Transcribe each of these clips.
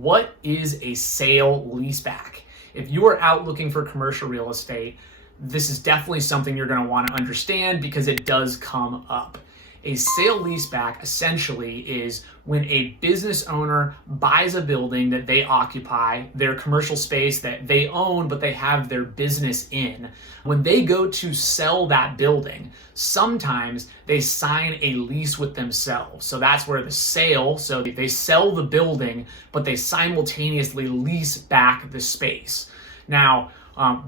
what is a sale leaseback? If you are out looking for commercial real estate, this is definitely something you're going to want to understand because it does come up. A sale leaseback essentially is when a business owner buys a building that they occupy, their commercial space that they own, but they have their business in. When they go to sell that building, sometimes they sign a lease with themselves. So that's where the sale, so they sell the building, but they simultaneously lease back the space. Now,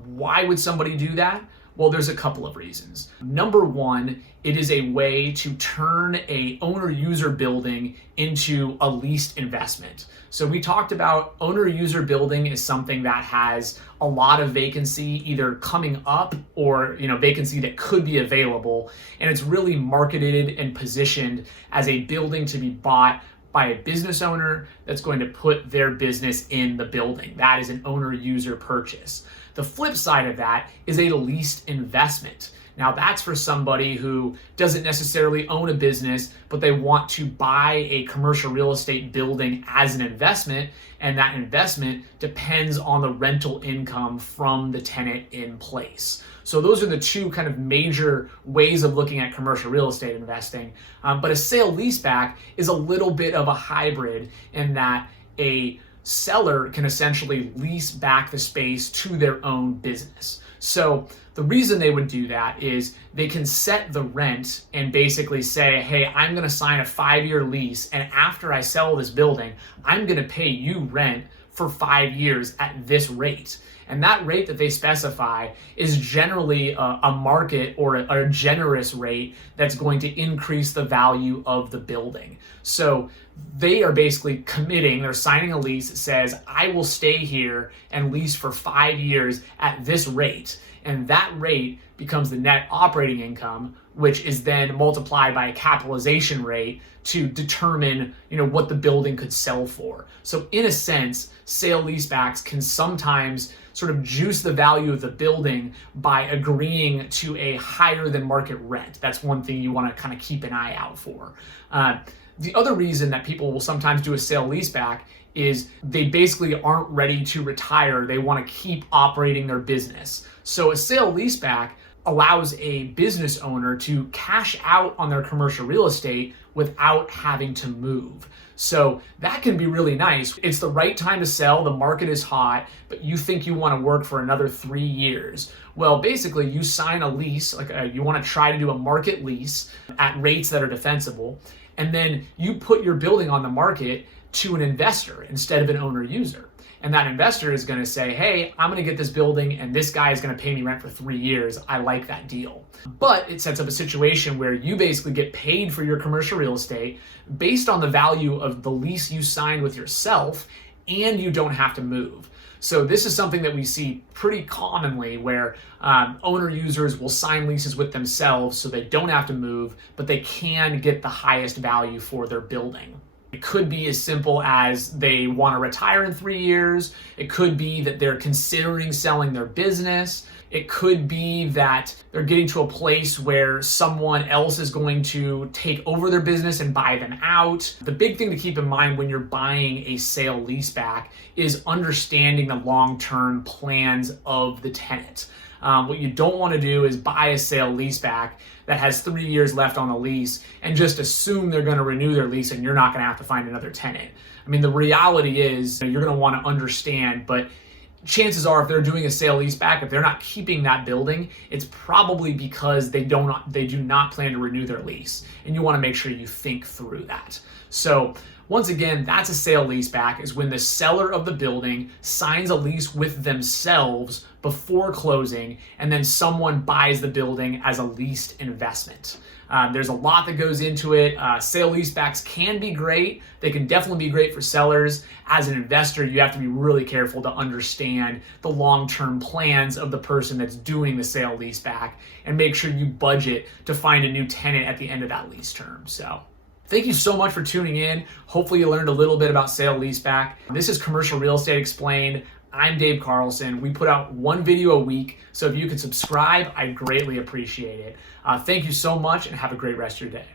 why would somebody do that? Well, there's a couple of reasons. Number one, it is a way to turn a owner-user building into a leased investment. So we talked about owner-user building is something that has a lot of vacancy either coming up or vacancy that could be available, and it's really marketed and positioned as a building to be bought by a business owner that's going to put their business in the building. That is an owner-user purchase. The flip side of that is a leased investment. Now that's for somebody who doesn't necessarily own a business, but they want to buy a commercial real estate building as an investment, and that investment depends on the rental income from the tenant in place. So those are the two kind of major ways of looking at commercial real estate investing. But a sale leaseback is a little bit of a hybrid in that a seller can essentially lease back the space to their own business. So the reason they would do that is they can set the rent and basically say, hey, I'm going to sign a 5-year lease, and after I sell this building, I'm going to pay you rent for 5 years at this rate. And that rate that they specify is generally a market or a generous rate that's going to increase the value of the building. So they are basically committing, they're signing a lease that says, I will stay here and lease for 5 years at this rate. And that rate becomes the net operating income, which is then multiplied by a capitalization rate to determine, what the building could sell for. So in a sense, sale leasebacks can sometimes sort of juice the value of the building by agreeing to a higher than market rent. That's one thing you want to kind of keep an eye out for. The other reason that people will sometimes do a sale leaseback is they basically aren't ready to retire. They want to keep operating their business. So a sale leaseback allows a business owner to cash out on their commercial real estate without having to move. So that can be really nice. It's the right time to sell, the market is hot, but you think you want to work for another 3 years. Well, basically you sign a lease, you want to try to do a market lease at rates that are defensible, and then you put your building on the market to an investor instead of an owner user. And that investor is going to say, hey, I'm going to get this building and this guy is going to pay me rent for 3 years. I like that deal. But it sets up a situation where you basically get paid for your commercial real estate based on the value of the lease you signed with yourself, and you don't have to move. So this is something that we see pretty commonly where owner users will sign leases with themselves so they don't have to move, but they can get the highest value for their building. It could be as simple as they want to retire in 3 years. It could be that they're considering selling their business. It could be that they're getting to a place where someone else is going to take over their business and buy them out. The big thing to keep in mind when you're buying a sale leaseback is understanding the long-term plans of the tenant. What you don't want to do is buy a sale leaseback that has 3 years left on the lease and just assume they're going to renew their lease and you're not going to have to find another tenant. I mean, the reality is you're going to want to understand, but chances are if they're doing a sale leaseback, if they're not keeping that building, it's probably because they do not plan to renew their lease. And you want to make sure you think through that. So once again, that's a sale leaseback, is when the seller of the building signs a lease with themselves before closing, and then someone buys the building as a leased investment. There's a lot that goes into it. Sale leasebacks can be great. They can definitely be great for sellers. As an investor, you have to be really careful to understand the long-term plans of the person that's doing the sale leaseback and make sure you budget to find a new tenant at the end of that lease term. So thank you so much for tuning in. Hopefully you learned a little bit about sale leaseback. This is Commercial Real Estate Explained. I'm Dave Carlson. We put out one video a week, so if you could subscribe, I'd greatly appreciate it. Thank you so much and have a great rest of your day.